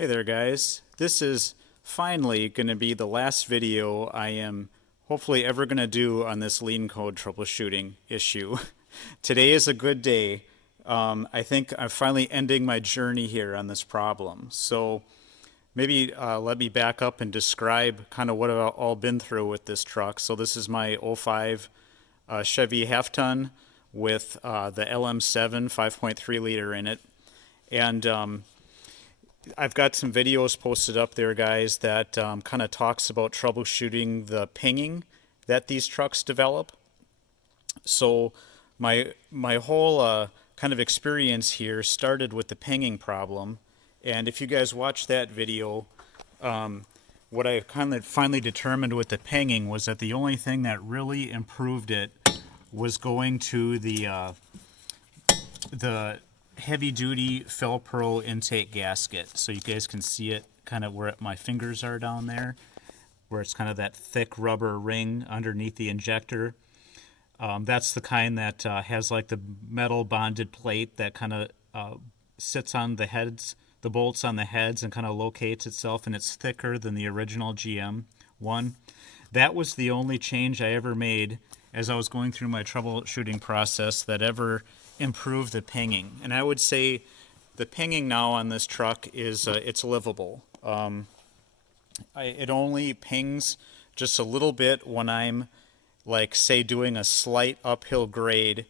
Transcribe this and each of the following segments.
Hey there guys, this is finally going to be the last video I am hopefully ever going to do on this lean code troubleshooting issue. Today is a good day. I think I'm finally ending my journey here on this problem. So maybe let me back up and describe kind of what I've all been through with this truck. So this is my '05 Chevy half-ton with the LM7 5.3 liter in it. And I've got some videos posted up there, guys, that kind of talks about troubleshooting the pinging that these trucks develop. So my whole kind of experience here started with the pinging problem. And if you guys watch that video, what I kind of finally determined with the pinging was that the only thing that really improved it was going to the heavy-duty Fel-Pro intake gasket. So you guys can see it kind of where my fingers are down there, where it's kind of that thick rubber ring underneath the injector. That's the kind that has like the metal bonded plate that kind of sits on the heads, the bolts on the heads, and kind of locates itself, and it's thicker than the original GM one. That was the only change I ever made as I was going through my troubleshooting process that ever improved the pinging. And I would say the pinging now on this truck is it's livable. It only pings just a little bit when I'm, like, say, doing a slight uphill grade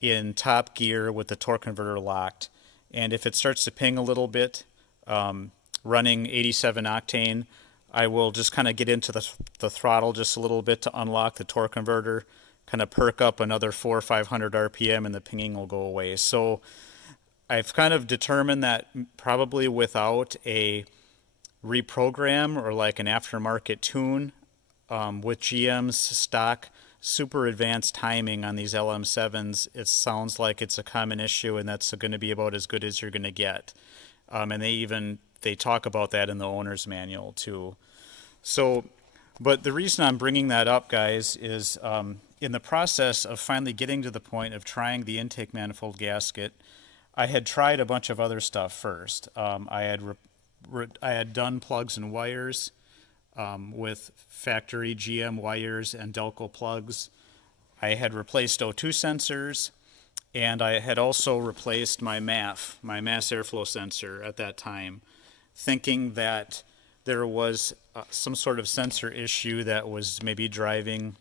in top gear with the torque converter locked. And if it starts to ping a little bit, running 87 octane, I will just kind of get into the throttle just a little bit to unlock the torque converter, kind of perk up another 400 or 500 RPM, and the pinging will go away. So I've kind of determined that probably without a reprogram or like an aftermarket tune, with GM's stock super advanced timing on these LM7s, it sounds like it's a common issue, and that's going to be about as good as you're going to get. And they talk about that in the owner's manual too. So, but the reason I'm bringing that up, guys, is in the process of finally getting to the point of trying the intake manifold gasket, I had tried a bunch of other stuff first. I had done plugs and wires with factory GM wires and Delco plugs. I had replaced O2 sensors, and I had also replaced my MAF, my mass airflow sensor at that time, thinking that there was some sort of sensor issue that was maybe driving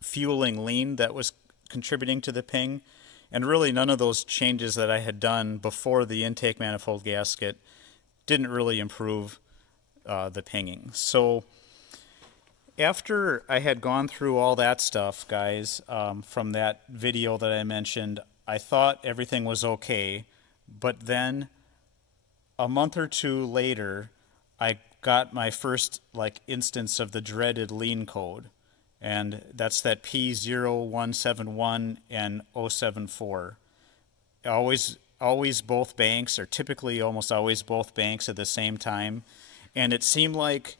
fueling lean that was contributing to the ping. And really none of those changes that I had done before the intake manifold gasket didn't really improve the pinging. So after I had gone through all that stuff, guys, from that video that I mentioned, I thought everything was okay. But then a month or two later, I got my first instance of the dreaded lean code. And that's that P0171 and 074. Always both banks, or typically almost always both banks at the same time. And it seemed like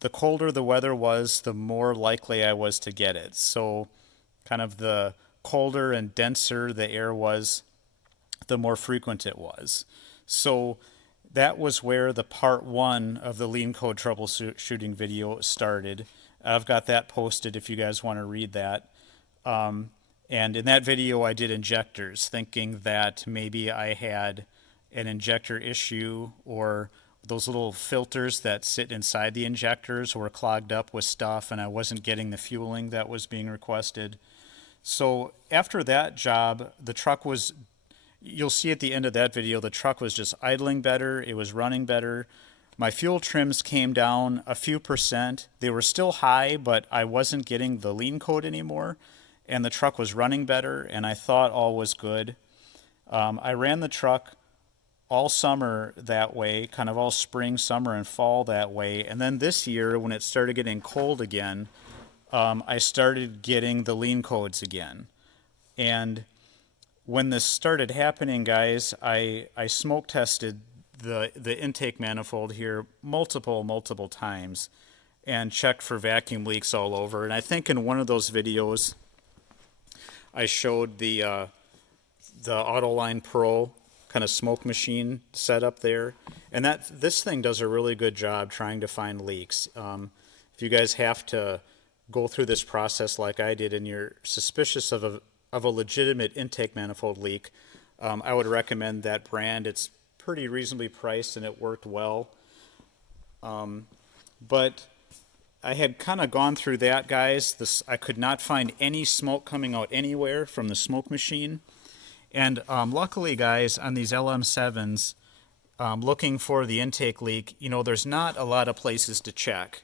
the colder the weather was, the more likely I was to get it. So kind of the colder and denser the air was, the more frequent it was. So that was where the part one of the lean code troubleshooting video started. I've got that posted if you guys want to read that. And in that video I did injectors, thinking that maybe I had an injector issue, or those little filters that sit inside the injectors were clogged up with stuff and I wasn't getting the fueling that was being requested. So after that job, the truck was, you'll see at the end of that video, the truck was just idling better, it was running better. My fuel trims came down a few percent. They were still high, but I wasn't getting the lean code anymore, and the truck was running better, and I thought all was good. I ran the truck all summer that way, kind of all spring, summer, and fall that way. And then this year, when it started getting cold again, I started getting the lean codes again. And when this started happening, guys, I smoke tested the intake manifold here multiple times and checked for vacuum leaks all over. And I think in one of those videos I showed the Autoline Pro kind of smoke machine setup there. And this thing does a really good job trying to find leaks. If you guys have to go through this process like I did and you're suspicious of a legitimate intake manifold leak, I would recommend that brand. It's pretty reasonably priced and it worked well. But I had kind of gone through that, guys. I could not find any smoke coming out anywhere from the smoke machine. And luckily, guys, on these LM7s, looking for the intake leak, there's not a lot of places to check.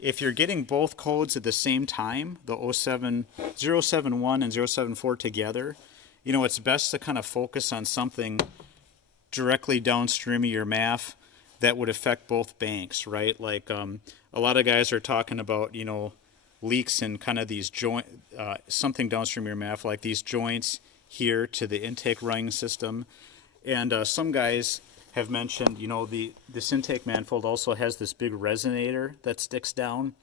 If you're getting both codes at the same time, the 071 and 074 together, it's best to kind of focus on something directly downstream of your MAF that would affect both banks, right? Like a lot of guys are talking about, leaks in kind of these something downstream of your MAF, like these joints here to the intake running system. And some guys have mentioned, this intake manifold also has this big resonator that sticks down.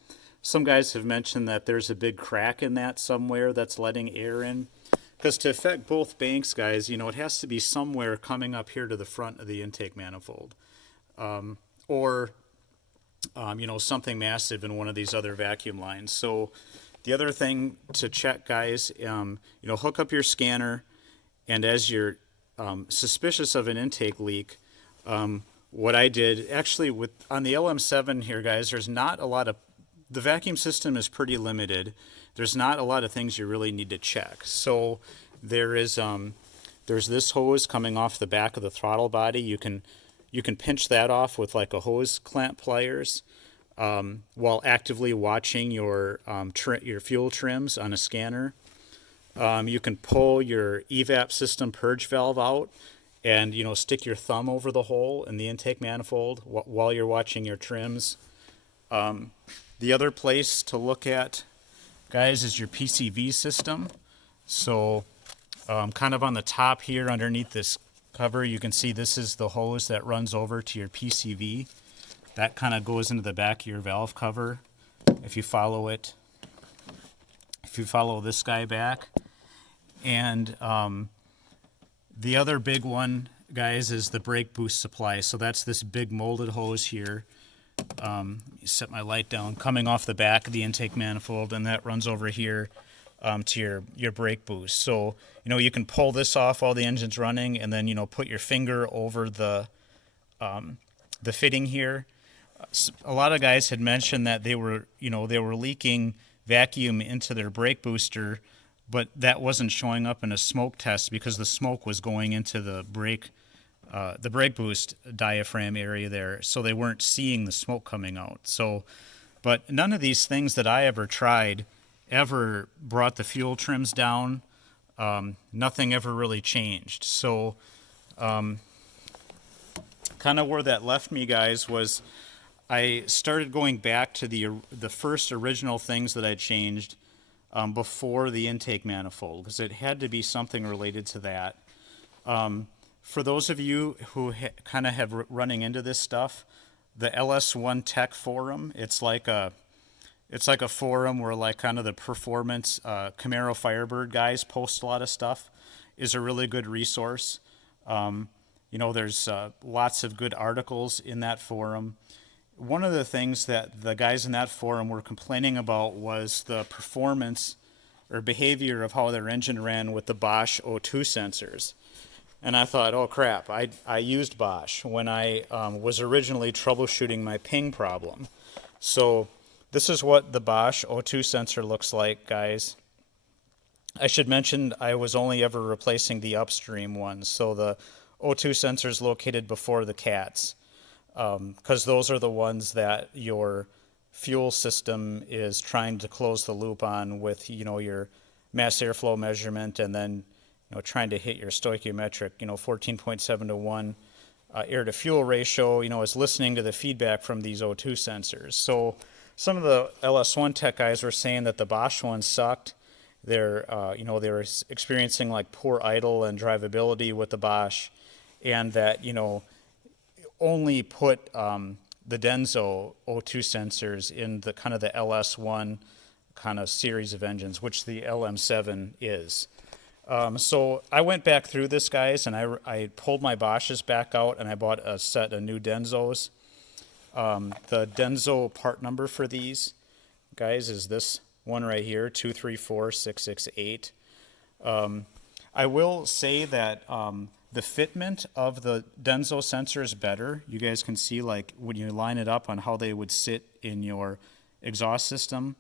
Some guys have mentioned that there's a big crack in that somewhere that's letting air in. Because to affect both banks, guys, it has to be somewhere coming up here to the front of the intake manifold. Or something massive in one of these other vacuum lines. So the other thing to check, guys, hook up your scanner, and as you're suspicious of an intake leak, what I did, actually on the LM7 here, guys, there's not a lot of, the vacuum system is pretty limited. There's not a lot of things you really need to check. So there's this hose coming off the back of the throttle body. You can pinch that off with like a hose clamp pliers while actively watching your fuel trims on a scanner. You can pull your evap system purge valve out and stick your thumb over the hole in the intake manifold while you're watching your trims. The other place to look at, guys, is your PCV system. So kind of on the top here underneath this cover, you can see this is the hose that runs over to your PCV. That kind of goes into the back of your valve cover. If you follow this guy back. And the other big one, guys, is the brake boost supply. So that's this big molded hose here. Set my light down, coming off the back of the intake manifold, and that runs over here to your brake boost. So you can pull this off while the engine's running, and then put your finger over the fitting here. A lot of guys had mentioned that they were leaking vacuum into their brake booster, but that wasn't showing up in a smoke test because the smoke was going into the brake boost diaphragm area there, so they weren't seeing the smoke coming out. So, but none of these things that I ever tried ever brought the fuel trims down. Nothing ever really changed. So, kind of where that left me, guys, was I started going back to the first original things that I changed before the intake manifold, because it had to be something related to that. For those of you who kind of have running into this stuff, the LS1 Tech forum, it's like a forum where like kind of the performance Camaro Firebird guys post a lot of stuff, is a really good resource. There's lots of good articles in that forum. One of the things that the guys in that forum were complaining about was the performance or behavior of how their engine ran with the Bosch O2 sensors. And I thought, oh crap, I used Bosch when I was originally troubleshooting my ping problem. So this is what the Bosch O2 sensor looks like, guys. I should mention I was only ever replacing the upstream ones. So the O2 sensors located before the cats, because those are the ones that your fuel system is trying to close the loop on with, your mass airflow measurement, and then trying to hit your stoichiometric, 14.7 to 1 air to fuel ratio, is listening to the feedback from these O2 sensors. So some of the LS1 Tech guys were saying that the Bosch ones sucked. They're, they were experiencing like poor idle and drivability with the Bosch, and that, only put the Denso O2 sensors in the kind of the LS1 kind of series of engines, which the LM7 is. So I went back through this, guys, and I pulled my Bosches back out, and I bought a set of new Denzos. The Denso part number for these, guys, is this one right here, 234668. I will say that the fitment of the Denso sensor is better. You guys can see, like, when you line it up on how they would sit in your exhaust system,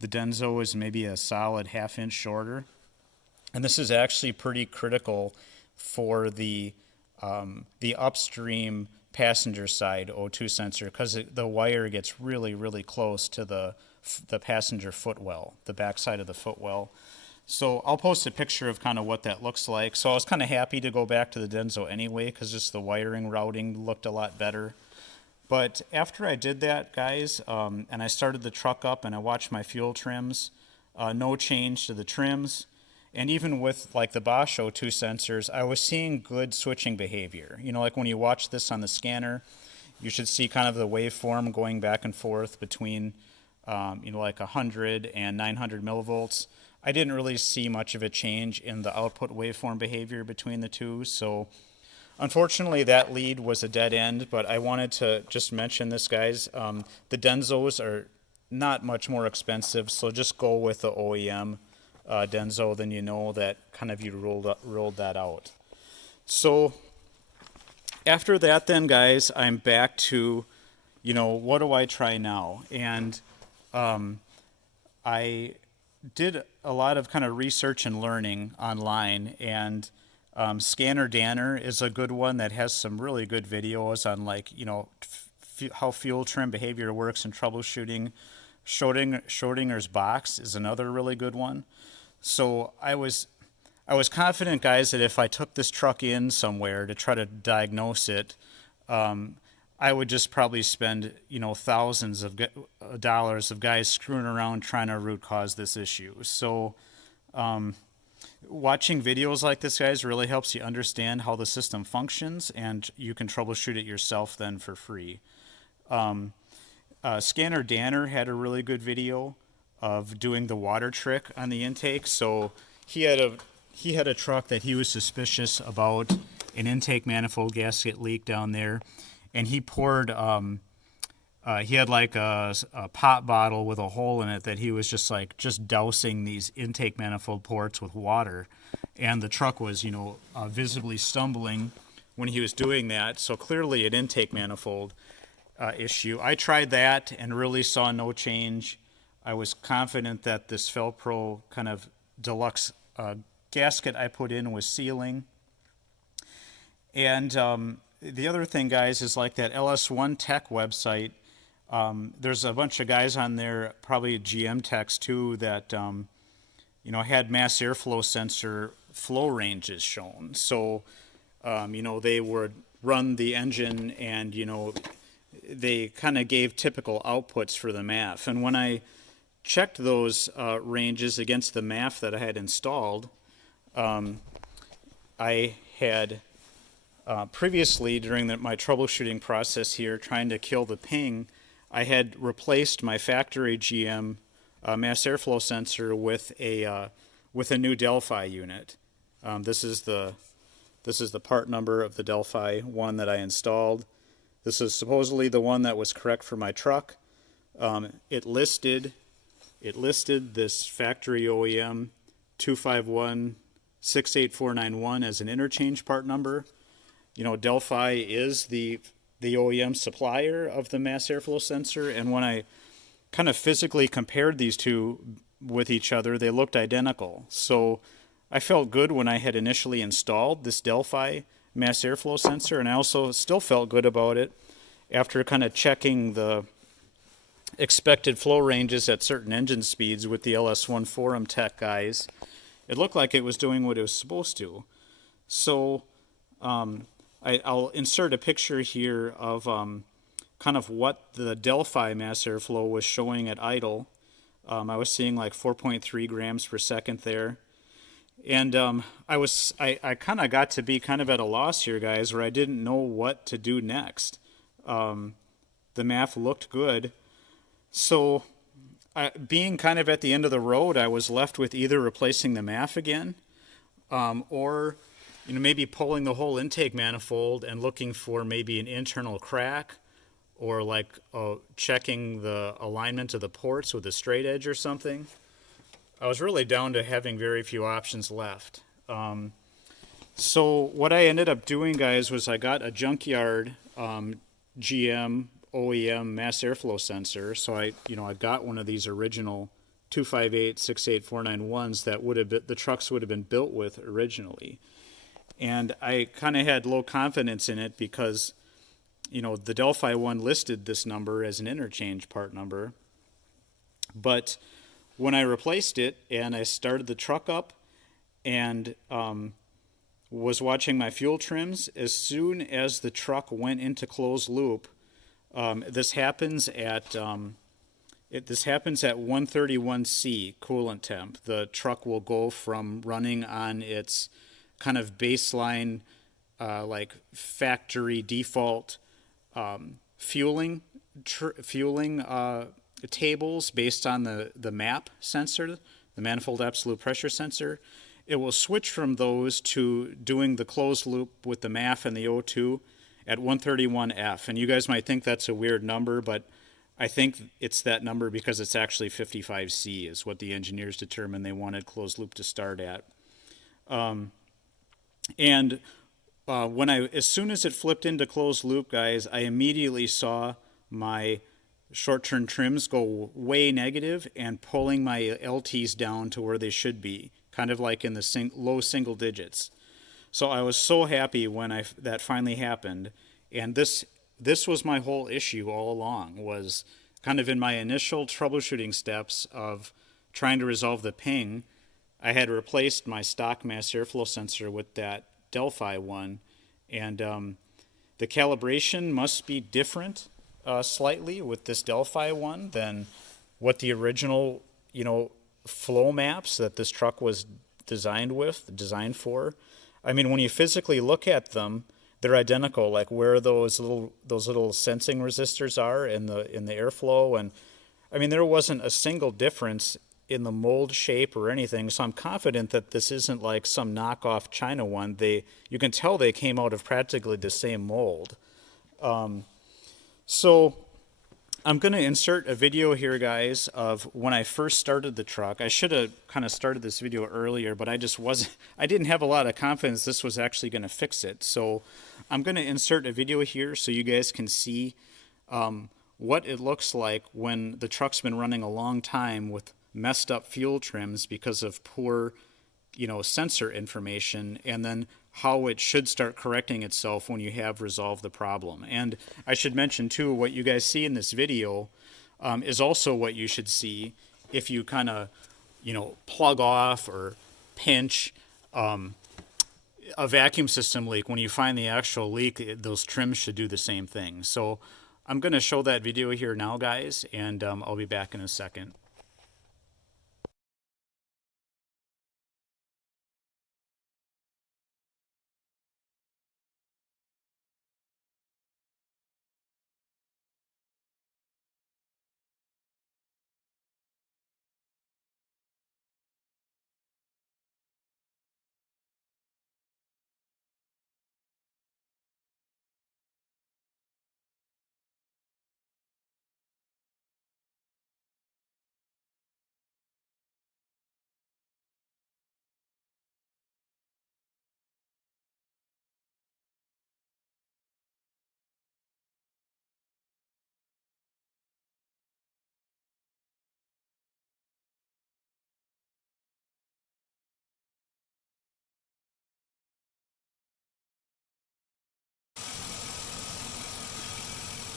the Denso is maybe a solid half-inch shorter. And this is actually pretty critical for the upstream passenger side O2 sensor, because the wire gets really, really close to the passenger footwell, the backside of the footwell. So I'll post a picture of kind of what that looks like. So I was kind of happy to go back to the Denso anyway, because just the wiring routing looked a lot better. But after I did that, guys, and I started the truck up and I watched my fuel trims, no change to the trims. And even with like the Bosch O2 sensors, I was seeing good switching behavior. You know, like when you watch this on the scanner, you should see kind of the waveform going back and forth between, you know, like 100 and 900 millivolts. I didn't really see much of a change in the output waveform behavior between the two. So unfortunately, that lead was a dead end, but I wanted to just mention this, guys. The Denzos are not much more expensive, so just go with the OEM Denso, then you know that kind of you rolled that out. So after that then, guys, I'm back to, you know, what do I try now? And I did a lot of kind of research and learning online, and Scanner Danner is a good one that has some really good videos on, like, you know, how fuel trim behavior works and troubleshooting. Schrodinger's box is another really good one. So I was confident, guys, that if I took this truck in somewhere to try to diagnose it, I would just probably spend, you know, thousands of dollars of guys screwing around trying to root cause this issue. So watching videos like this, guys, really helps you understand how the system functions, and you can troubleshoot it yourself then for free. Scanner Danner had a really good video of doing the water trick on the intake. So he had a truck that he was suspicious about an intake manifold gasket leak down there, and he poured he had like a pop bottle with a hole in it that he was just dousing these intake manifold ports with water, and the truck was, you know, visibly stumbling when he was doing that. So clearly an intake manifold issue. I tried that and really saw no change. I was confident that this Fel-Pro kind of deluxe gasket I put in was sealing. And the other thing, guys, is like that LS1 Tech website. There's a bunch of guys on there, probably GM techs too, that you know, had mass airflow sensor flow ranges shown. So you know, they would run the engine, and you know, they kind of gave typical outputs for the MAF. And when I checked those ranges against the MAF that I had installed, I had previously, during my troubleshooting process here, trying to kill the ping, I had replaced my factory GM mass airflow sensor with a new Delphi unit. This is the part number of the Delphi one that I installed. This is supposedly the one that was correct for my truck. It listed this factory OEM 251-68491 as an interchange part number. You know, Delphi is the OEM supplier of the mass airflow sensor, and when I kind of physically compared these two with each other, they looked identical. So I felt good when I had initially installed this Delphi mass airflow sensor, and I also still felt good about it after kind of checking the expected flow ranges at certain engine speeds with the LS1 Forum Tech guys. It looked like it was doing what it was supposed to. So I'll insert a picture here of kind of what the Delphi mass airflow was showing at idle. I was seeing like 4.3 grams per second there. And I kind of got to be kind of at a loss here, guys, where I didn't know what to do next. The MAF looked good. So being kind of at the end of the road, I was left with either replacing the MAF again, or maybe pulling the whole intake manifold and looking for maybe an internal crack, or like checking the alignment of the ports with a straight edge or something. I was really down to having very few options left. So what I ended up doing, guys, was I got a junkyard GM OEM mass airflow sensor. So I got one of these original 258-68491s that would have been, the trucks would have been built with originally. And I kind of had low confidence in it because, the Delphi one listed this number as an interchange part number. But when I replaced it and I started the truck up and was watching my fuel trims, as soon as the truck went into closed loop, this happens at 131C coolant temp. The truck will go from running on its kind of baseline, like factory default fueling tables based on the MAP sensor, the manifold absolute pressure sensor. It will switch from those to doing the closed loop with the MAF and the O2 at 131F. And you guys might think that's a weird number, but I think it's that number because it's actually 55C is what the engineers determined they wanted closed loop to start at. As soon as it flipped into closed loop, guys, I immediately saw my short-term trims go way negative and pulling my LTs down to where they should be, kind of like in the low single digits. So I was so happy when that finally happened. And this was my whole issue all along, was kind of in my initial troubleshooting steps of trying to resolve the ping. I had replaced my stock mass airflow sensor with that Delphi one, and the calibration must be different slightly with this Delphi one than what the original flow maps that this truck was designed for. I mean, when you physically look at them, they're identical, like where those little sensing resistors are in the airflow. And I mean, there wasn't a single difference in the mold shape or anything, so I'm confident that this isn't like some knockoff China one. You can tell they came out of practically the same mold. So I'm going to insert a video here, guys, of when I first started the truck. I should have kind of started this video earlier, but I didn't have a lot of confidence this was actually going to fix it. So I'm going to insert a video here so you guys can see what it looks like when the truck's been running a long time with messed up fuel trims because of poor, sensor information, and then how it should start correcting itself when you have resolved the problem. And I should mention too, what you guys see in this video is also what you should see if you kind of, plug off or pinch a vacuum system leak. When you find the actual leak, those trims should do the same thing. So I'm going to show that video here now, guys, and I'll be back in a second.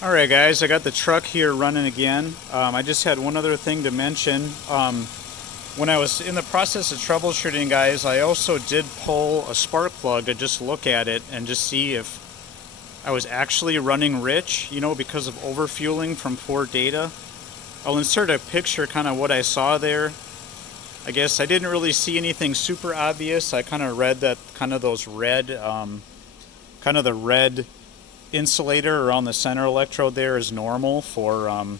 All right, guys, I got the truck here running again. I just had one other thing to mention. When I was in the process of troubleshooting, guys, I also did pull a spark plug to just look at it and just see if I was actually running rich, because of overfueling from poor data. I'll insert a picture, kind of what I saw there. I guess I didn't really see anything super obvious. I kind of read that kind of those red, kind of the red insulator around the center electrode there is normal for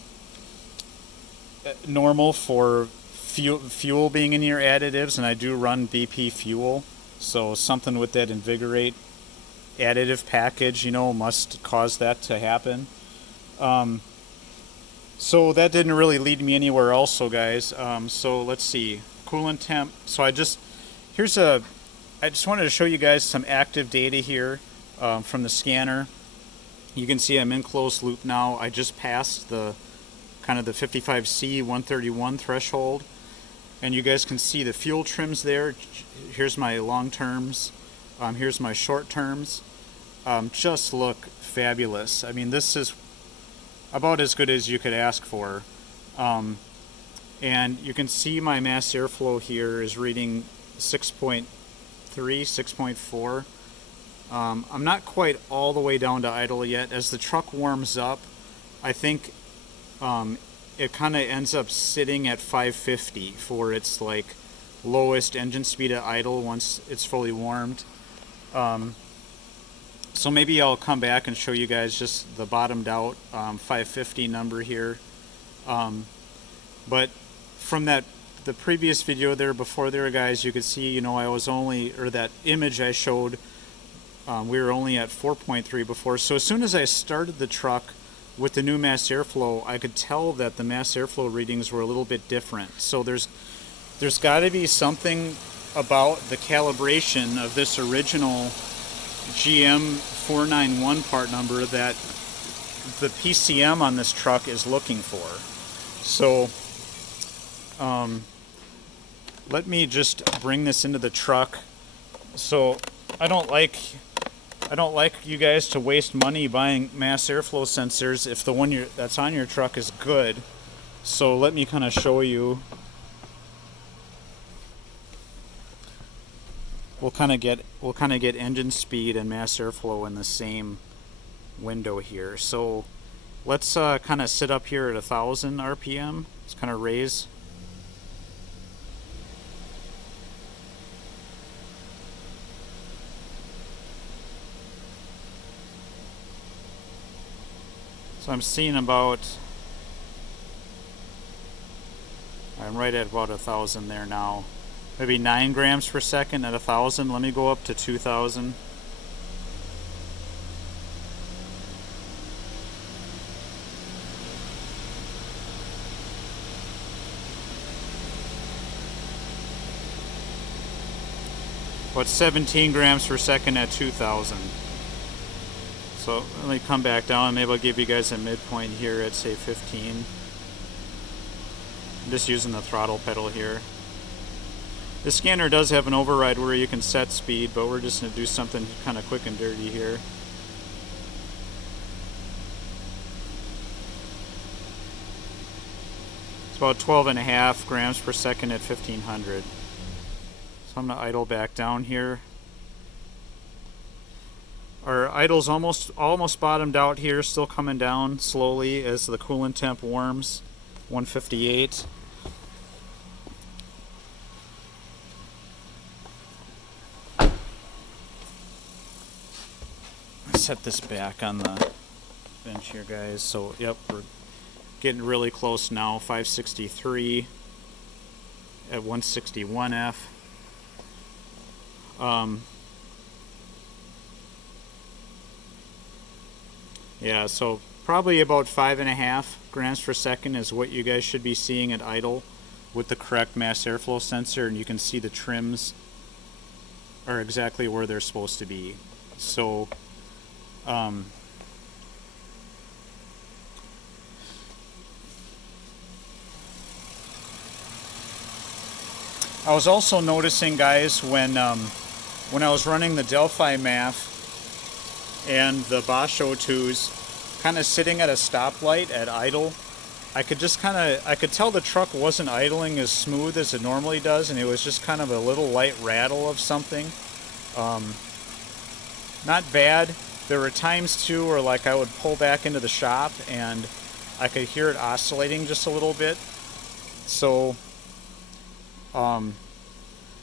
fuel being in your additives, and I do run BP fuel, So something with that invigorate additive package, you know, must cause that to happen. So that didn't really lead me anywhere also, guys. So let's see, coolant temp. So I just wanted to show you guys some active data here from the scanner. You can see I'm in closed loop now. I just passed the kind of the 55C 131 threshold, and you guys can see the fuel trims there. Here's my long terms. Here's my short terms. Just look fabulous. I mean, this is about as good as you could ask for. And you can see my mass airflow here is reading 6.3, 6.4. I'm not quite all the way down to idle yet. As the truck warms up, I think it kind of ends up sitting at 550 for its like lowest engine speed at idle once it's fully warmed. So maybe I'll come back and show you guys just the bottomed out 550 number here. But from the previous video there before there, guys, you could see, you know, I was only, or that image I showed, we were only at 4.3 before. So as soon as I started the truck with the new mass airflow, I could tell that the mass airflow readings were a little bit different. So there's got to be something about the calibration of this original GM 491 part number that the PCM on this truck is looking for. So let me just bring this into the truck. So I don't like you guys to waste money buying mass airflow sensors if the one that's on your truck is good. So let me kind of show you. We'll kind of get engine speed and mass airflow in the same window here. So let's kind of sit up here at 1,000 RPM. Let's kind of raise. So I'm seeing about, I'm right at about 1,000 there now. Maybe 9 grams per second at 1,000. Let me go up to 2,000. About 17 grams per second at 2,000. So let me come back down. Maybe I'll give you guys a midpoint here at say 15. I'm just using the throttle pedal here. The scanner does have an override where you can set speed, but we're just going to do something kind of quick and dirty here. It's about 12.5 grams per second at 1,500. So I'm going to idle back down here. Our idle's almost bottomed out here, still coming down slowly as the coolant temp warms. 158. Set this back on the bench here, guys. So yep, we're getting really close now. 563 at 161F. Yeah, so probably about 5.5 grams per second is what you guys should be seeing at idle with the correct mass airflow sensor, and you can see the trims are exactly where they're supposed to be. So I was also noticing, guys, when I was running the Delphi MAF and the Bosch O2s kind of sitting at a stoplight at idle, I could tell the truck wasn't idling as smooth as it normally does, and it was just kind of a little light rattle of something. Not bad. There were times too where like I would pull back into the shop and I could hear it oscillating just a little bit. So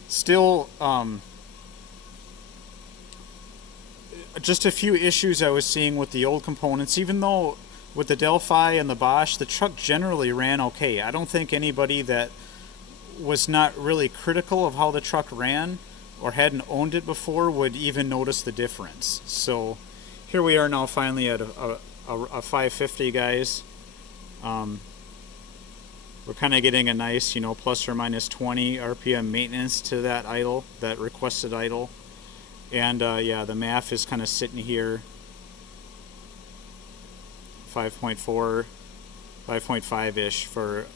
still just a few issues I was seeing with the old components. Even though with the Delphi and the Bosch, the truck generally ran okay. I don't think anybody that was not really critical of how the truck ran or hadn't owned it before would even notice the difference. So here we are now finally at a 550, guys. We're kind of getting a nice, plus or minus 20 RPM maintenance to that idle, that requested idle. And yeah, the MAF is kind of sitting here, 5.4, 5.5-ish for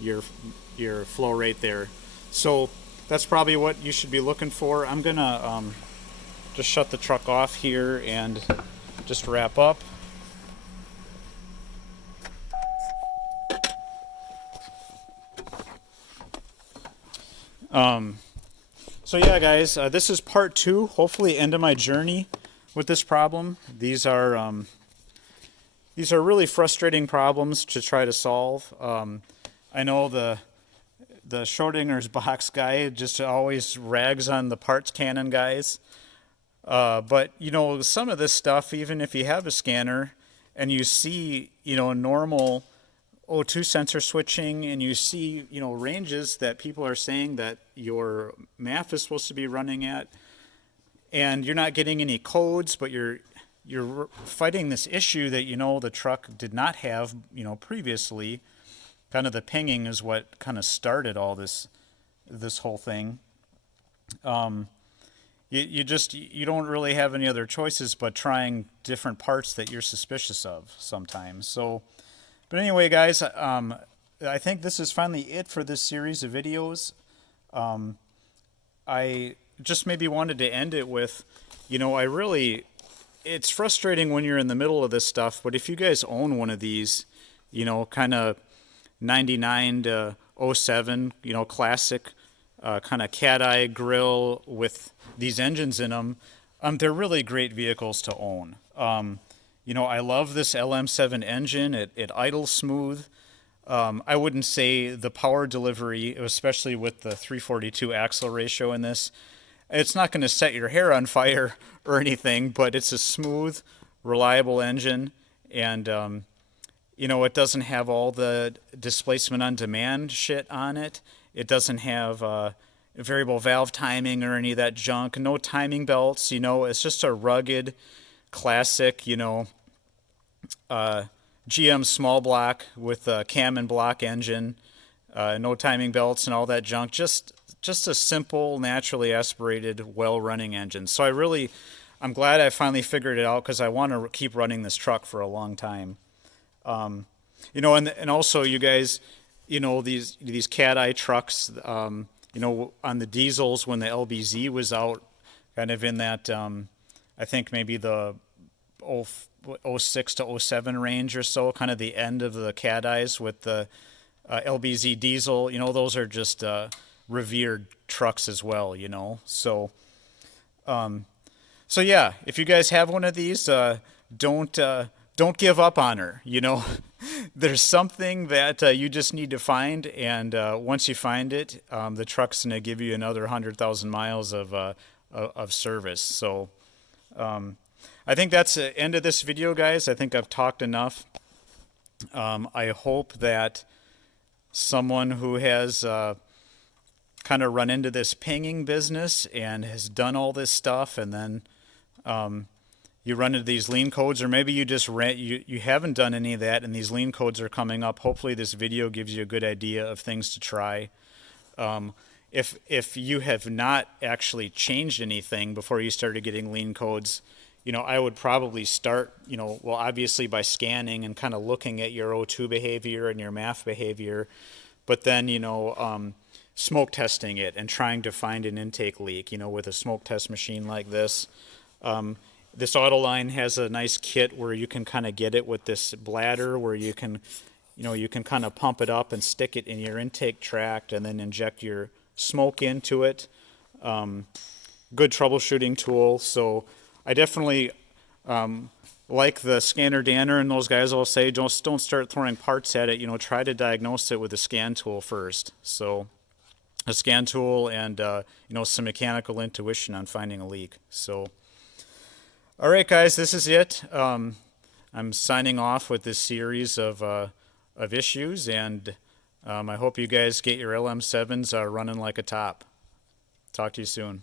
your flow rate there. So that's probably what you should be looking for. I'm gonna just shut the truck off here and just wrap up. So yeah, guys, this is part 2, hopefully end of my journey with this problem. These are really frustrating problems to try to solve. I know the Schrodinger's box guy just always rags on the parts cannon guys. But, some of this stuff, even if you have a scanner and you see, normal O2 sensor switching and you see, ranges that people are saying that your MAF is supposed to be running at, and you're not getting any codes, but you're fighting this issue that, the truck did not have, previously. Kind of the pinging is what kind of started all this whole thing. You don't really have any other choices but trying different parts that you're suspicious of sometimes. So, but anyway, guys, I think this is finally it for this series of videos. I just maybe wanted to end it with, it's frustrating when you're in the middle of this stuff, but if you guys own one of these, kind of 99 to 07, classic kind of cat eye grill with these engines in them, they're really great vehicles to own. I love this LM7 engine. It idles smooth. I wouldn't say the power delivery, especially with the 342 axle ratio in this, it's not going to set your hair on fire or anything, but it's a smooth, reliable engine. And, it doesn't have all the displacement on demand shit on it. It doesn't have variable valve timing or any of that junk. No timing belts, it's just a rugged, classic, GM small block with a cam and block engine, no timing belts and all that junk. Just a simple, naturally aspirated, well-running engine. So I'm glad I finally figured it out because I want to keep running this truck for a long time. And also you guys, these cat eye trucks, on the diesels when the LBZ was out, kind of in that, I think maybe the 06 to 07 range or so, kind of the end of the cat eyes with the LBZ diesel. Those are just revered trucks as well. So yeah, if you guys have one of these, don't give up on her. There's something that you just need to find, and once you find it, the truck's gonna give you another 100,000 miles of service. So I think that's the end of this video, guys. I think I've talked enough. I hope that someone who has kind of run into this pinging business and has done all this stuff, and then you run into these lean codes, or maybe you just you haven't done any of that and these lean codes are coming up. Hopefully this video gives you a good idea of things to try. If you have not actually changed anything before you started getting lean codes, I would probably start, well, obviously by scanning and kind of looking at your O2 behavior and your MAF behavior, but then, smoke testing it and trying to find an intake leak, with a smoke test machine like this. This Autoline has a nice kit where you can kind of get it with this bladder where you can kind of pump it up and stick it in your intake tract and then inject your smoke into it. Good troubleshooting tool. So I definitely like the Scanner Danner and those guys all say, don't start throwing parts at it. Try to diagnose it with a scan tool first. So a scan tool and some mechanical intuition on finding a leak. So all right, guys, this is it. I'm signing off with this series of issues, and I hope you guys get your LM7s running like a top. Talk to you soon.